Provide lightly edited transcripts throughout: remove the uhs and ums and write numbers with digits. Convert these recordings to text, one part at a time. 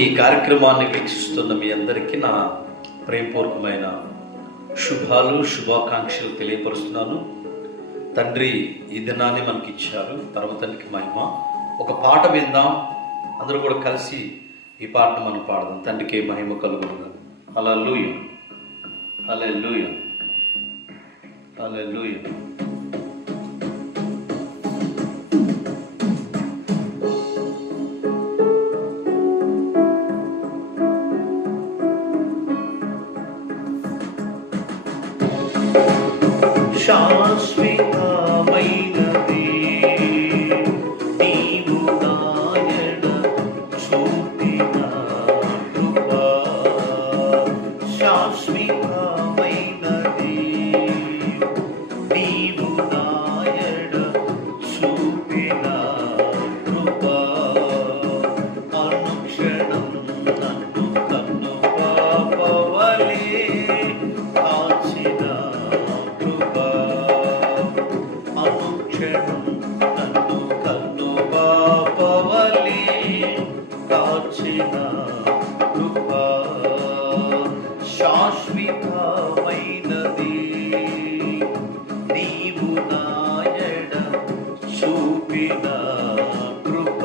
ఈ కార్యక్రమాన్ని వీక్షిస్తున్న మీ అందరికీ నా ప్రేమపూర్వకమైన శుభాకాంక్షలు తెలియపరుస్తున్నాను. తండ్రి ఈ దినాన్ని మనకి ఇచ్చారు. పరమతండ్రికి మహిమ. ఒక పాట విందాం, అందరూ కూడా కలిసి ఈ పాటను మనం పాడదాం. తండ్రికి మహిమ కలుగునుగా. హల్లెలూయా, హల్లెలూయా, హల్లెలూయా. శాశ్వతమైనది నీవు నాయన చూపిన కృప, శాశ్వతమైనది నీవు నాయన చూపిన కృప, అనుక్షణం నన్ను కన్ను పాపవలే కాచిన నన్ను కన్ను పాపవలే కాచిన కృప, శాశ్వతమైనది నీవు నాయన చూపిన కృప.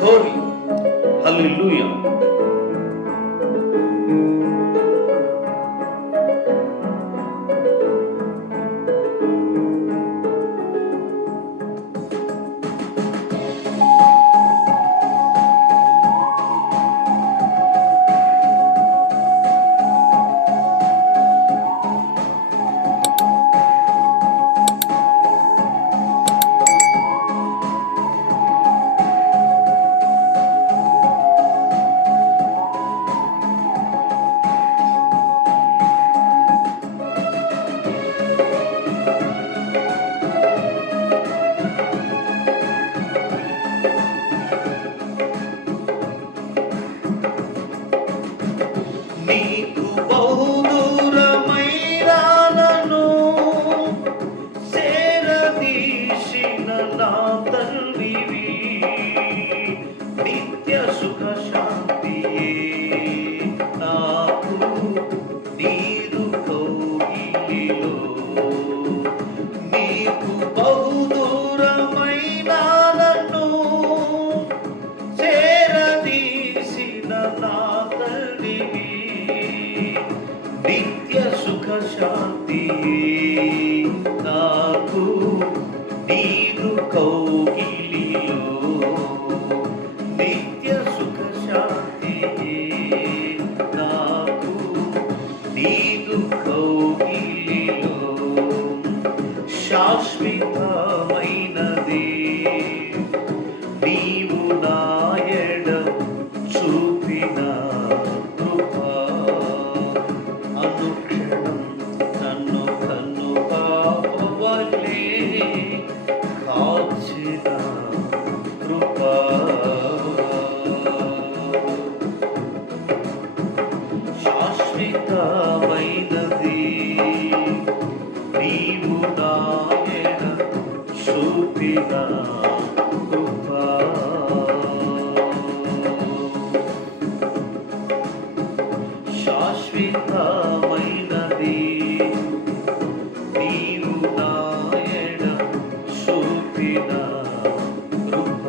కోరి హల్లెలూయా. నీకు బహుదూరమైనానను చేరదీసిన నా తల్లివి, నిత్య సుఖ శాంతియే నాకు నీరు కౌగిలిలో. నీకు బహుదూరమైనానను చేరదీసిన నా తల్లివి, నిత్య సుఖ శాంతియే నాకు నీరు కౌగిలిలో. నిత్య సుఖ శాంతియే నాకు నీరు కౌగిలిలో, శాశ్వతమైనది నీవు నాయన చూపిన కృప, అనుక్షణం నన్ను కన్ను పాపవలే కాచిన కృప, శాశ్వతమైనది నీవు నాయన చూపిన కృప. శాశ్వతమైనది నీవు నాయన చూపిన కృప.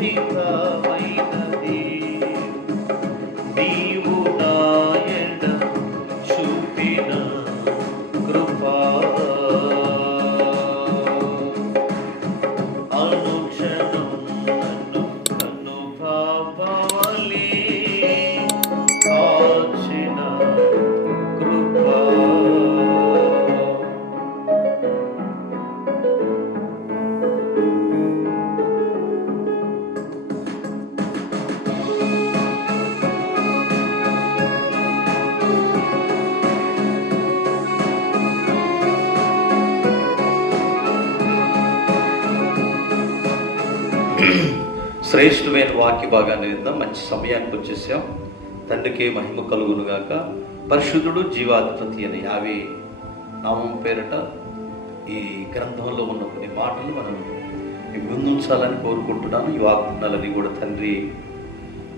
అద్భుతమైనది నీవు నాయన చూపిన కృపా అనుక్షణం నన్ను కన్ను పాపవలే కాచిన కృపా. శ్రేష్ఠమైన వాక్య భాగాన్ని విందాం. మంచి సమయానికి వచ్చేసాం. తండ్రికి మహిమ కలుగును గాక. పరిశుద్ధుడు జీవాధిపతి అని యావే నామం పేరట ఈ గ్రంథంలో ఉన్న కొన్ని మాటలు మనం మీ ముందుంచాలని కోరుకుంటున్నాను. ఈ వాగ్దానాలని కూడా తండ్రి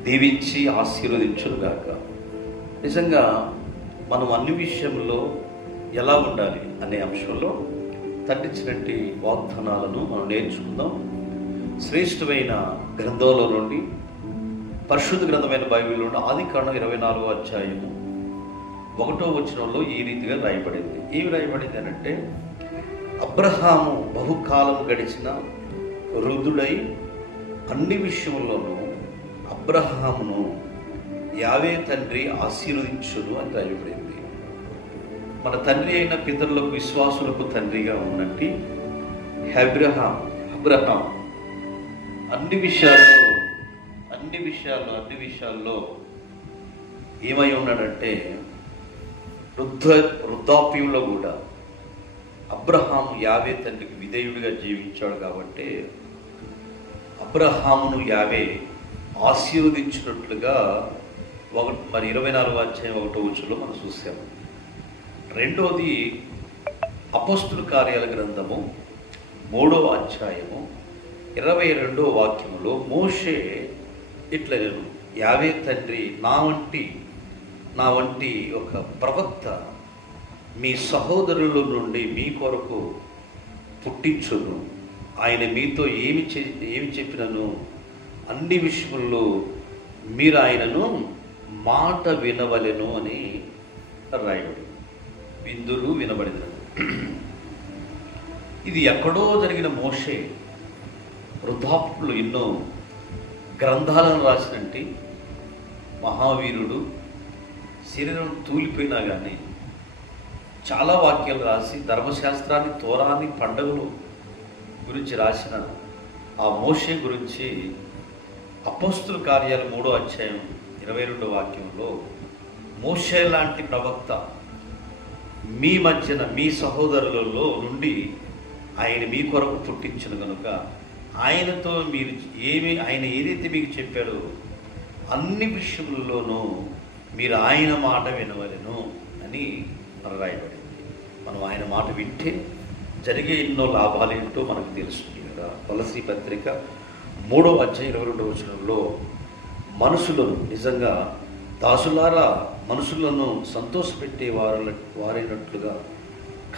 దీవించి ఆశీర్వదించును గాక. నిజంగా మనం అన్ని విషయంలో ఎలా ఉండాలి అనే అంశంలో తండ్రిచ్చినటువంటి వాగ్దానాలను మనం నేర్చుకుందాం. శ్రేష్టమైన గ్రంథంలో నుండి పరిశుద్ధ గ్రంథమైన బైబిల్లో నుండి ఆదికాండం 24వ అధ్యాయము 1వ వచనంలో ఈ రీతిగా రాయబడింది. ఏమి రాయబడింది అనంటే, అబ్రహాము బహుకాలం గడిచిన వృద్ధుడై అన్ని విషయంలోనూ అబ్రహామును యావే తండ్రి ఆశీర్వదించును అని రాయబడింది. మన తండ్రి అయిన పితరులకు విశ్వాసులకు తండ్రిగా ఉన్నట్టు అబ్రహాం అన్ని విషయాల్లో ఏమై ఉన్నాడంటే వృద్ధాప్యంలో కూడా అబ్రహాము యావే తండ్రికి విధేయుడిగా జీవించాడు. కాబట్టి అబ్రహామును యావే ఆశీర్వదించినట్లుగా మరి 24వ అధ్యాయం 1వ వచనంలో మనం చూసాము. రెండోది అపోస్తుల కార్యాల గ్రంథము 3వ అధ్యాయము 22వ వాక్యములో మోషే ఇట్లా, నేను యావే తండ్రి నా వంటి ఒక ప్రవక్త మీ సహోదరుల నుండి మీ కొరకు పుట్టించును, ఆయన మీతో ఏమి చెప్పినను అన్ని విషయముల్లో మీరు ఆయనను మాట వినవలెను అని రాయబడి విందులు వినబడినది. ఇది ఎక్కడో జరిగిన మోషే వృద్ధాప్యులు ఎన్నో గ్రంథాలను రాసినట్టు మహావీరుడు, శరీరం తూలిపోయినా కానీ చాలా వాక్యాలు రాసి ధర్మశాస్త్రాన్ని, తోరాన్ని, పండుగలు గురించి రాసిన ఆ మోషే గురించి అపోస్తుల కార్యాలు 3వ అధ్యాయం 22వ వాక్యంలో, మోషే లాంటి ప్రవక్త మీ మధ్యన మీ సహోదరులలో నుండి ఆయన మీ కొరకు పుట్టించిన కనుక ఆయనతో మీరు ఆయన ఏదైతే మీకు చెప్పాడో అన్ని విషయములలోనూ మీరు ఆయన మాట వినవలెను అని రాయబడింది. మనం ఆయన మాట వింటే జరిగే ఎన్నో లాభాలు ఏంటో మనకు తెలుస్తుంది కదా. కొలసీ పత్రిక 3వ అధ్యాయం 22వ వచనంలో, మనుషులను నిజంగా దాసులారా మనుషులను సంతోషపెట్టే వారైనట్లుగా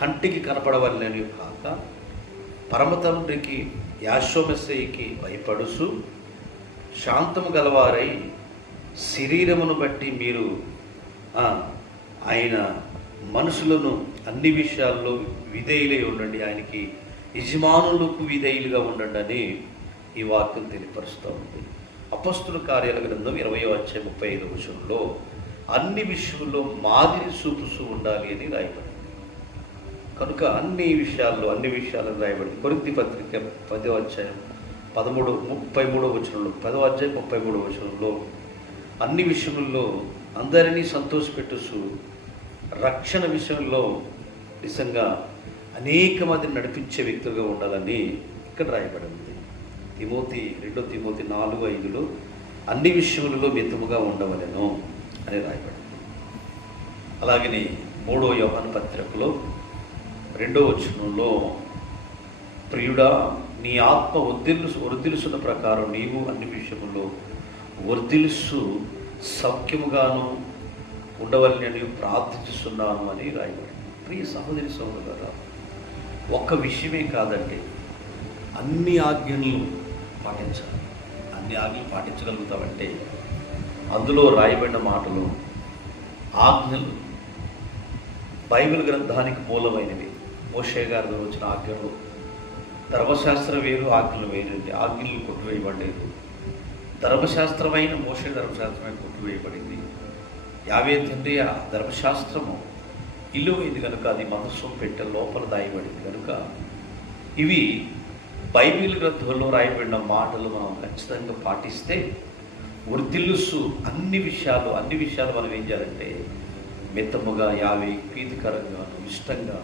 కంటికి కనపడవలనని కాక పరమతండ్రికి యాశోమెస్సయికి భయపడుచు శాంతము గలవారై శరీరమును బట్టి మీరు ఆయన మనుషులను అన్ని విషయాల్లో విధేయులై ఉండండి, ఆయనకి యజమానులకు విధేయులుగా ఉండండి అని ఈ వాక్యం తెలియపరుస్తూ ఉంది. అపోస్తుల కార్యాల గ్రంథం 20వ అధ్యాయం 35వ వచనంలో అన్ని విషయంలో మాదిరి చూపుతూ ఉండాలి అని రాయబడింది. కనుక అన్ని విషయాలను రాయబడింది. కొరింథీ పత్రిక 10వ అధ్యాయం 33వ వచనంలో, 10వ అధ్యాయం 33వ వచనంలో అన్ని విషయంలో అందరినీ సంతోషపెట్టుచు రక్షణ విషయంలో నిజంగా అనేక మందిని నడిపించే వ్యక్తులుగా ఉండాలని ఇక్కడ రాయబడింది. 2 తిమోతి 4:5లో అన్ని విషయములలో మితముగా ఉండవలెను అని రాయబడింది. అలాగనే 3వ యోహాను పత్రికలో 2వ వచనంలో, ప్రియుడా నీ ఆత్మ వర్ధిల్లుసున్న ప్రకారం నీవు అన్ని విషయముల్లో వర్ధిల్సు సౌఖ్యముగాను ఉండవలని ప్రార్థిస్తున్నాను అని రాయబడింది. ప్రియ సహోదరి సహోదరులారా, ఒక్క విషయమే కాదండి, అన్ని ఆజ్ఞలను పాటించాలి. అన్ని ఆజ్ఞలు పాటించగలుగుతామంటే అందులో రాయబడిన మాటలు, ఆజ్ఞలు బైబిల్ గ్రంథానికి మూలమైనవి. మోషే గారి ద్వారా వచ్చిన ఆజ్ఞలు, ధర్మశాస్త్రం వేరు, ఆజ్ఞలు వేరండి. ఆజ్ఞలు కొట్టివేయబడలేదు. ధర్మశాస్త్రమైన మోషే ధర్మశాస్త్రమైన కొట్టివేయబడింది. యావే తండ్రి ఆ ధర్మశాస్త్రము ఇల్లువైంది కనుక అది మనస్సు పెట్టె లోపల దాయబడింది కనుక ఇవి బైబిల్ గ్రంథంలో రాయబడిన మాటలు మనం ఖచ్చితంగా పాటిస్తే వర్ధిల్లుసు అన్ని విషయాలు మనం ఏం చేయాలంటే మితముగా యావే ప్రీతికరంగా ఇష్టంగా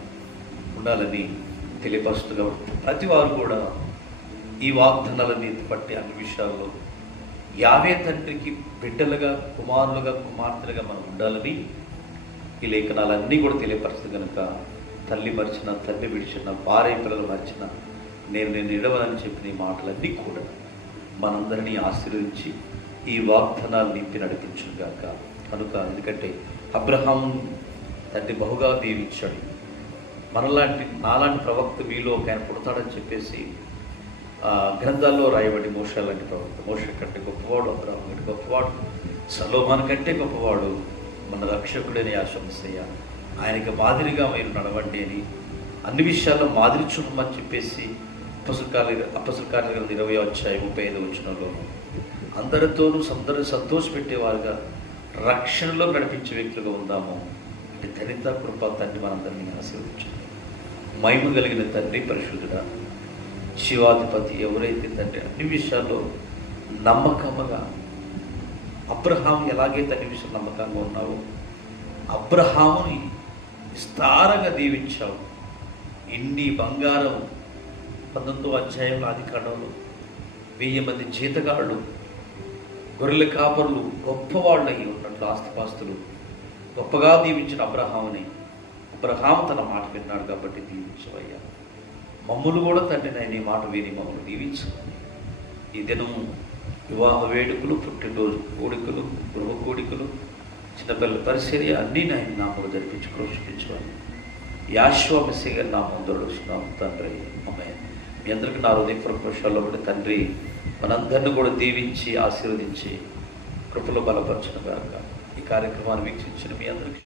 ఉండాలని తెలియపరుస్తుగా ప్రతి వారు కూడా ఈ వాగ్దానాలని బట్టి అన్ని విషయాల్లో యావే తండ్రికి బిడ్డలుగా, కుమారులుగా, కుమార్తెలుగా మనం ఉండాలని ఈ లేఖనాలన్నీ కూడా తెలియపరుస్తుంది కనుక తల్లి మరిచిన, తండ్రి విడిచిన, భార్య పిల్లలు మరిచిన నేను ఇడవనని చెప్పిన ఈ మాటలన్నీ కూడా మనందరినీ ఆశీర్వదించి ఈ వాగ్దానాలు నింపి నడిపించుగాక. కనుక ఎందుకంటే అబ్రహాము తండ్రి బహుగా దీవించాడు. నాలాంటి ప్రవక్త మీలో ఒక ఆయన పుడతాడని చెప్పేసి గ్రంథాల్లో రాయబడి మోషే లాంటి ప్రవక్త, మోషే కంటే గొప్పవాడు, అబ్రహాము కంటే గొప్పవాడు, సొలొమోను కంటే గొప్పవాడు మన రక్షకుడని ఆశంసయ్య. ఆయనకి మాదిరిగా మీరు నడవండి అని అన్ని విషయాల్లో మాదిరి చూడమని చెప్పేసి అపొస్తలుల గ్రంథం 20:35 అందరితోనూ సంతోషపెట్టేవారుగా రక్షణలో నడిపించే వ్యక్తులుగా ఉందాము. అంటే దళిత కృప తండ్రి మనందరినీ ఆశీర్వదించండి. మహిమ కలిగిన తండ్రి, పరిశుద్ధుడా, శివాధిపతి, ఎవరైతే తండ్రి అన్ని విషయాల్లో నమ్మకంగా అబ్రహాము ఎలాగైతే అన్ని విషయాలు నమ్మకంగా ఉన్నావో అబ్రహాముని విస్తారంగా దీవించావు. ఇన్ని బంగారం 19వ అధ్యాయంలో ఆదికాండంలో 1000 మంది జీతగాళ్ళు, గొర్రెల కాపరులు గొప్పవాళ్ళు అయ్యి ఉన్నట్లు ఆస్తిపాస్తులు గొప్పగా దీవించిన అబ్రహాముని తన మాట విన్నాడు కాబట్టి దీవించవయ్యా. మమ్ములు కూడా తండ్రి నేను ఈ మాట విని మమ్మల్ని దీవించమని ఈ దినము వివాహ వేడుకలు, పుట్టినరోజు కోడికలు, గృహ కోడికలు, చిన్నపిల్లల పరిచర్య అన్నీ నేను నామలు జరిపించి ప్రోత్సహించమని యాశ్వ మెస్సీ గారి నామం దొరుకుతున్నాం తండ్రి. అమ్మాయి మీ అందరికీ నా హృదయపూర్వక విషయాల్లో కూడా తండ్రి మనందరినీ కూడా దీవించి ఆశీర్వదించి కృపలో బలపరచును గాక. ఈ కార్యక్రమాన్ని వీక్షించిన మీ అందరికీ